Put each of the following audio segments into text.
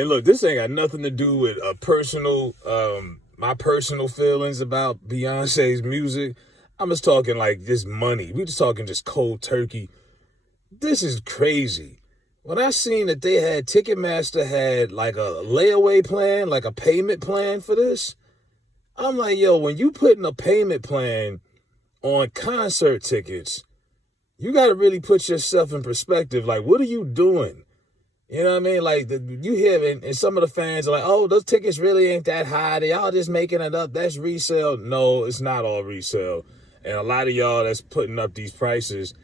And look, this ain't got nothing to do with my personal feelings about Beyonce's music. I'm just talking like just money. We just talking just cold turkey. This is crazy. When I seen that they had Ticketmaster had like a layaway plan, like a payment plan for this, I'm like, yo, when you putting a payment plan on concert tickets, you got to really put yourself in perspective. Like, what are you doing? You know what I mean? Like, you hear, and some of the fans are like, oh, those tickets really ain't that high. They all just making it up. That's resale. No, it's not all resale. And a lot of y'all that's putting up these prices,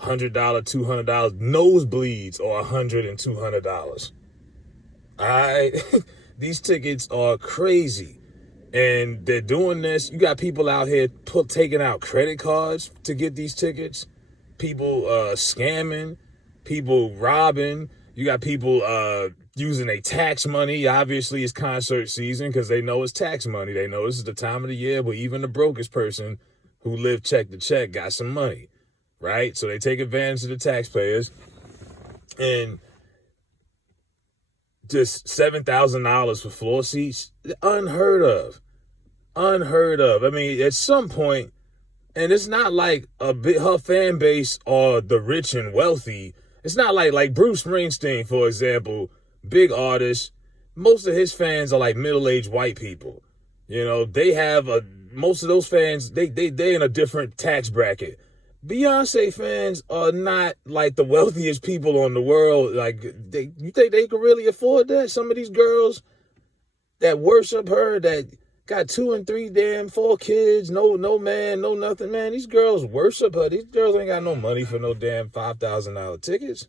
$100, $200, nosebleeds are $100 and $200. All right? These tickets are crazy. And they're doing this. You got people out here taking out credit cards to get these tickets. People scamming. People robbing. You got people using their tax money. Obviously, it's concert season because they know it's tax money. They know this is the time of the year where even the brokest person who lived check to check got some money, right? So they take advantage of the taxpayers. And just $7,000 for floor seats, unheard of. Unheard of. I mean, at some point, and it's not like her fan base are the rich and wealthy. It's not like Bruce Springsteen, for example, big artist. Most of his fans are like middle-aged white people. You know, they have most of those fans, they in a different tax bracket. Beyonce fans are not like the wealthiest people on the world. Like, you think they could really afford that? Some of these girls that worship her, that got 2 and 3 damn 4 kids, no man, no nothing, man. These girls worship her. These girls ain't got no money for no damn $5,000 tickets.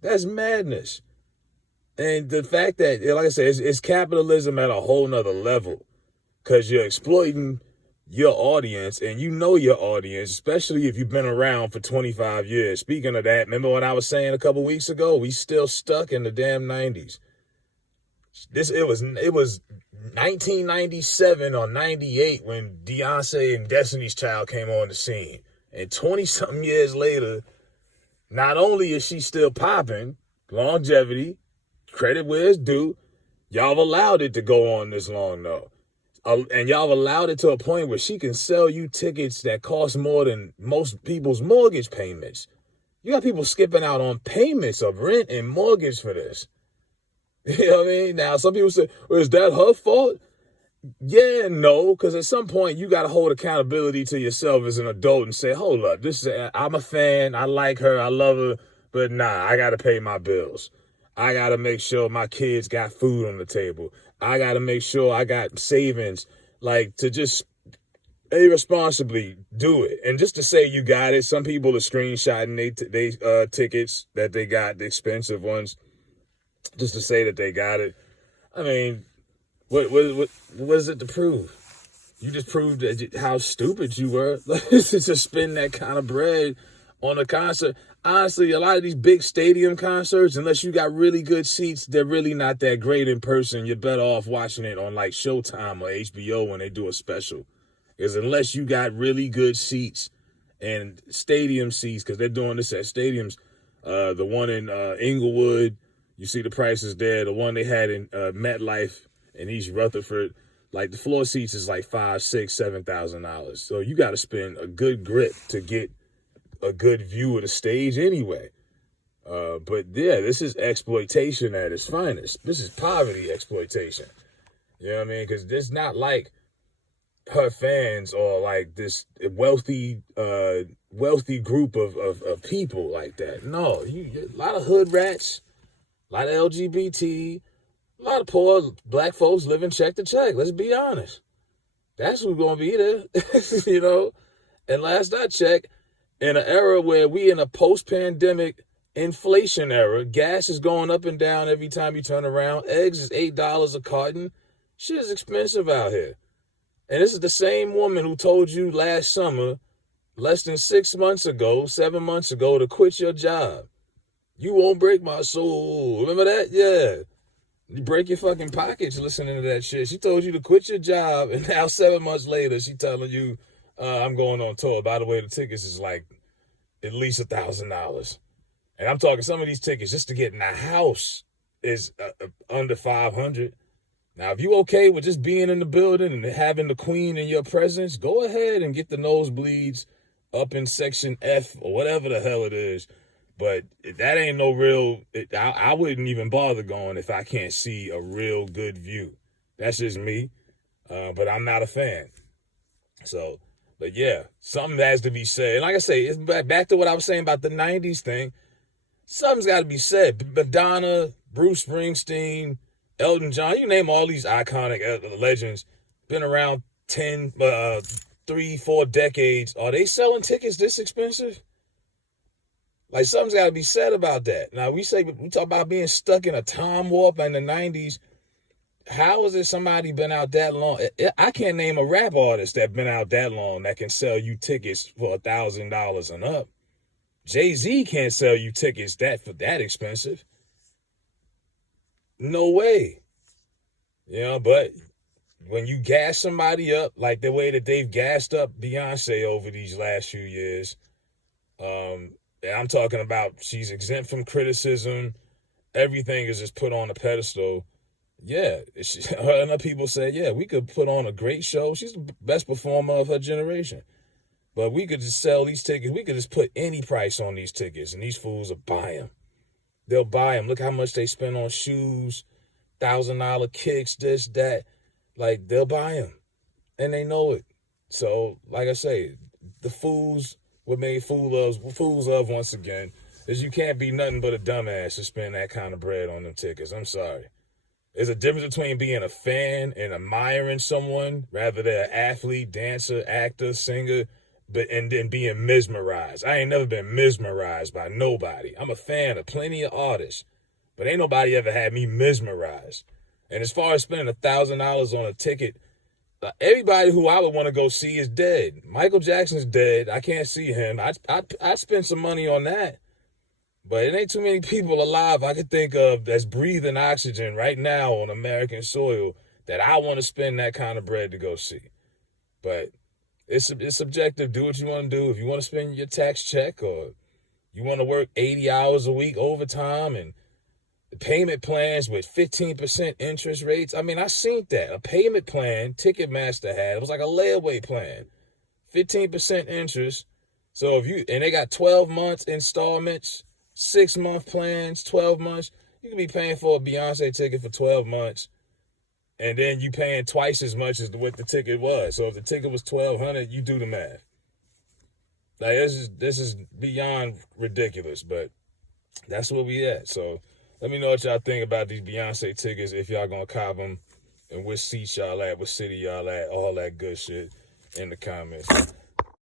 That's madness. And the fact that, like I said, it's capitalism at a whole nother level, because you're exploiting your audience, and you know your audience, especially if you've been around for 25 years. Speaking of that, remember what I was saying a couple weeks ago? We still stuck in the damn 90s. It was 1997 or 98 when Beyonce and Destiny's Child came on the scene. And 20-something years later, not only is she still popping, longevity, credit where it's due, y'all have allowed it to go on this long, though. And y'all have allowed it to a point where she can sell you tickets that cost more than most people's mortgage payments. You got people skipping out on payments of rent and mortgage for this. You know what I mean? Now, some people say, well, is that her fault? Yeah, no, because at some point you got to hold accountability to yourself as an adult and say, hold up, I'm a fan, I like her, I love her, but nah, I got to pay my bills. I got to make sure my kids got food on the table. I got to make sure I got savings, like, to just irresponsibly do it. And just to say you got it, some people are screenshotting they tickets that they got, the expensive ones, just to say that they got it. I mean, what is it to prove? You just proved how stupid you were to spend that kind of bread on a concert. Honestly, a lot of these big stadium concerts, unless you got really good seats, they're really not that great in person. You're better off watching it on like Showtime or HBO when they do a special. Because unless you got really good seats and stadium seats, because they're doing this at stadiums, the one in Inglewood, you see the prices there. The one they had in MetLife in East Rutherford, like the floor seats is like $5,000, $6,000, $7,000. So you got to spend a good grip to get a good view of the stage anyway. But yeah, this is exploitation at its finest. This is poverty exploitation. You know what I mean? Because it's not like her fans are like this wealthy group of people like that. No, a lot of hood rats, a lot of LGBT, a lot of poor black folks living check to check. Let's be honest. That's who's going to be there, you know? And last I checked, in an era where we in a post-pandemic inflation era, gas is going up and down every time you turn around. Eggs is $8 a carton. Shit is expensive out here. And this is the same woman who told you last summer, less than 7 months ago, to quit your job. You won't break my soul. Remember that? Yeah. You break your fucking pockets listening to that shit. She told you to quit your job, and now 7 months later, she telling you, I'm going on tour. By the way, the tickets is like at least $1,000. And I'm talking some of these tickets just to get in the house is under 500. Now, if you okay with just being in the building and having the queen in your presence, go ahead and get the nosebleeds up in section F or whatever the hell it is. But that ain't no real, I wouldn't even bother going if I can't see a real good view. That's just me. But I'm not a fan. So, but yeah, something has to be said. And like I say, it's back to what I was saying about the 90s thing. Something's got to be said. Madonna, Bruce Springsteen, Elton John, you name all these iconic legends, been around 3-4 decades. Are they selling tickets this expensive? Like, something's got to be said about that. Now, we talk about being stuck in a time warp in the 90s. How is it somebody been out that long? I can't name a rap artist that been out that long that can sell you tickets for $1,000 and up. Jay-Z can't sell you tickets for that expensive. No way. But when you gas somebody up like the way that they've gassed up Beyonce over these last few years, and I'm talking about she's exempt from criticism, everything is just put on a pedestal. Yeah, her and other people say, yeah, we could put on a great show. She's the best performer of her generation. But we could just sell these tickets. We could just put any price on these tickets, and these fools will buy them. They'll buy them. Look how much they spend on shoes, $1,000 kicks, this, that. Like, they'll buy them, and they know it. So, like I say, the fools were made fools of once again, is you can't be nothing but a dumbass to spend that kind of bread on them tickets. I'm sorry. There's a difference between being a fan and admiring someone rather than an athlete, dancer, actor, singer, and then being mesmerized. I ain't never been mesmerized by nobody. I'm a fan of plenty of artists, but ain't nobody ever had me mesmerized. And as far as spending $1,000 on a ticket, everybody who I would want to go see is dead. Michael Jackson's dead. I can't see him. I'd spend some money on that. But it ain't too many people alive I could think of that's breathing oxygen right now on American soil that I want to spend that kind of bread to go see. But it's subjective. Do what you want to do. If you want to spend your tax check or you want to work 80 hours a week overtime and payment plans with 15% interest rates. I mean, I seen that. A payment plan Ticketmaster had. It was like a layaway plan. 15% interest. So and they got 12 months installments, 6-month plans, 12 months. You can be paying for a Beyonce ticket for 12 months. And then you paying twice as much as what the ticket was. So if the ticket was $1,200, you do the math. Like, this is beyond ridiculous, but that's where we at. So let me know what y'all think about these Beyonce tickets, if y'all gonna cop them, and which seats y'all at, what city y'all at, all that good shit in the comments.